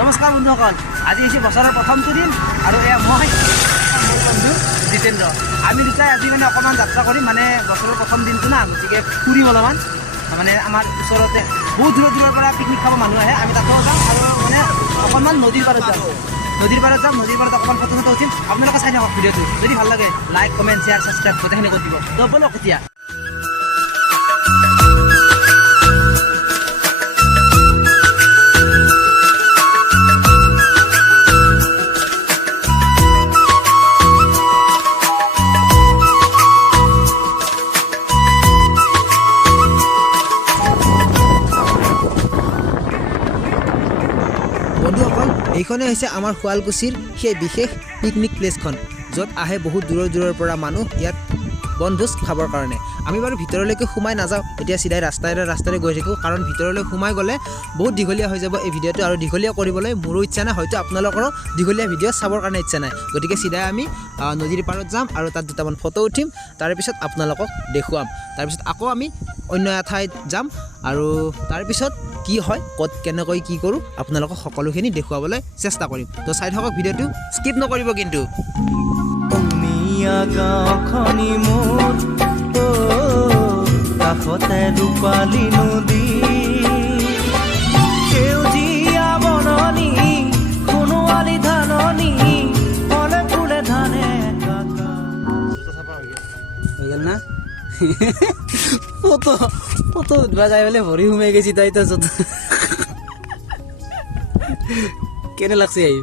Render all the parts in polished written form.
নমস্কাৰ বন্ধুসকল, আজি হৈছে বছৰৰ প্ৰথমটো দিন আৰু এয়া মই মোৰ বন্ধু জিতেন্দ্ৰ। আমি দুটাই আজি মানে অকণমান যাত্ৰা কৰিম, মানে বছৰৰ প্ৰথম দিনটো না, গতিকে ফুৰিম অলপমান। মানে আমাৰ ওচৰতে বহুত দূৰৰ পৰা পিকনিক খাব মানুহ আহে, আমি তাতেও যাম আৰু মানে অকণমান নদীৰ পাৰত যাম। নদীৰ পাৰত অকণমান ফটো উঠিম। আপোনালোকে চাই থাকক ভিডিঅ'টো, যদি ভাল লাগে লাইক, কমেণ্ট, শ্বেয়াৰ, ছাবস্ক্ৰাইব গোটেইখিনি কৰি দিব। তো বলক এতিয়া। বন্ধুসকল, এইখনে হৈছে আমাৰ শুৱালকুছিৰ সেই বিশেষ পিকনিক প্লেচখন, য'ত আহে বহুত দূৰৰ পৰা মানুহ ইয়াত বনভোজ খাবৰ কাৰণে। আমি বাৰু ভিতৰলৈকে সোমাই নাযাওঁ, এতিয়া চিধাই ৰাস্তাৰে গৈ থাকোঁ, কাৰণ ভিতৰলৈ সোমাই গ'লে বহুত দীঘলীয়া হৈ যাব এই ভিডিঅ'টো, আৰু দীঘলীয়া কৰিবলৈ মোৰো ইচ্ছা নাই, হয়তো আপোনালোকৰো দীঘলীয়া ভিডিঅ' চাবৰ কাৰণে ইচ্ছা নাই। গতিকে চিধাই আমি নদীৰ পাৰত যাম আৰু তাত দুটামান ফটো উঠিম, তাৰপিছত আপোনালোকক দেখুৱাম। তাৰপিছত আকৌ আমি অন্য এঠাইত যাম আৰু তাৰপিছত কি হয়, ক'ত কেনেকৈ কি কৰোঁ আপোনালোকক সকলোখিনি দেখুৱাবলৈ চেষ্টা কৰিম। তো চাই থাকক ভিডিঅ'টো, স্কিপ নকৰিব কিন্তু। গাঁওখনি মোৰ কাষতে ৰূপালী নদী, সেউজীয়া বননি, সোণোৱালী ধাননি, ফলে ফুলে ধানে হৈ গ'ল না ফটো উঠবা যাই পেলাই ভৰি সোমাই গেছি তাই। তাৰপিছত কেনে লাগছে আহি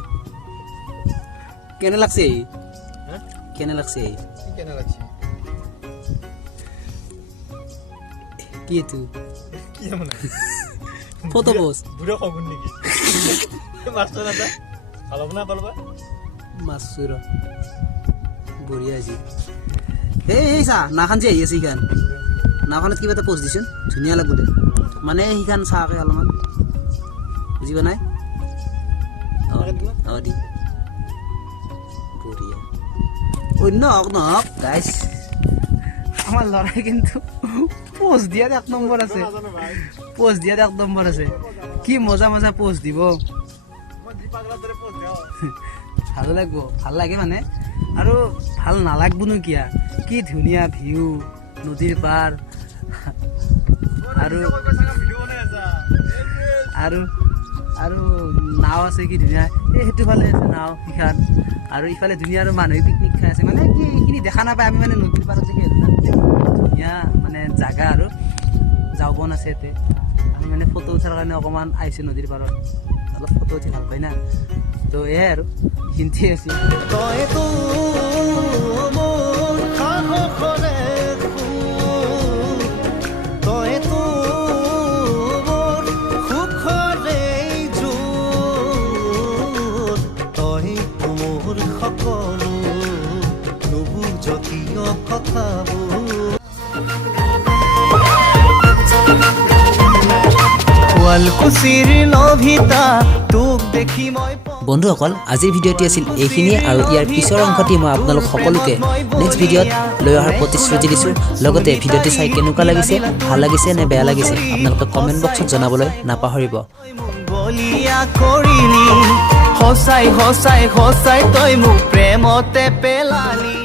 কি এইটো ফটো পোজ মাছুৰ বঢ়িয়া আজি। এই চা নাখান যে আহি আছে, সিখান নাখনত কিবা এটা পোষ্ট দিছোন, ধুনীয়া লাগব দে। মানে সিখান চাহকে অলপমান বুজি পোৱা নাই। দি বঢ়িয়া অন্য হওক নহওক গাইছ, আমার লড়াই কিন্তু পোস্ট দিয়াত এক নম্বর আছে, কি মজা পোস্ট দিব। ভাল লাগে মানে, আৰু ভাল নালাগবনো কিয়া, কি ধুনীয়া ভিউ, নদীৰ পাৰ আৰু নাও আছে, কি ধুনীয়া। সেইটো ফালে আছে নাও সিখান, আৰু ইফালে ধুনীয়া আৰু মানুহে পিকনিক খাই আছে। মানে কি এইখিনি দেখা নাপায়, আমি মানে নদীৰ পাৰত যে ধুনীয়া মানে জাগা আৰু যাওবন আছে ইয়াতে। আমি মানে ফটো উঠাৰ কাৰণে অকণমান আহিছোঁ নদীৰ পাৰত, অলপ ফটো উঠি ভাল পাই না। তো এয়াই আৰু হিন্তি আছোঁ। বন্ধুসকল, আজিৰ ভিডিঅ'টি আছিল এইখিনিয়ে, আৰু ইয়াৰ পিছৰ অংশটি মই আপোনালোক সকলোকে নেক্সট ভিডিঅ'ত লৈ অহাৰ প্ৰতিশ্ৰুতি দিছোঁ। লগতে ভিডিঅ'টি চাই কেনেকুৱা লাগিছে, ভাল লাগিছে নে বেয়া লাগিছে, আপোনালোকে কমেণ্ট বক্সত জনাবলৈ নাপাহৰিব। সঁচাই তই মোক প্ৰেমতে পেলালি।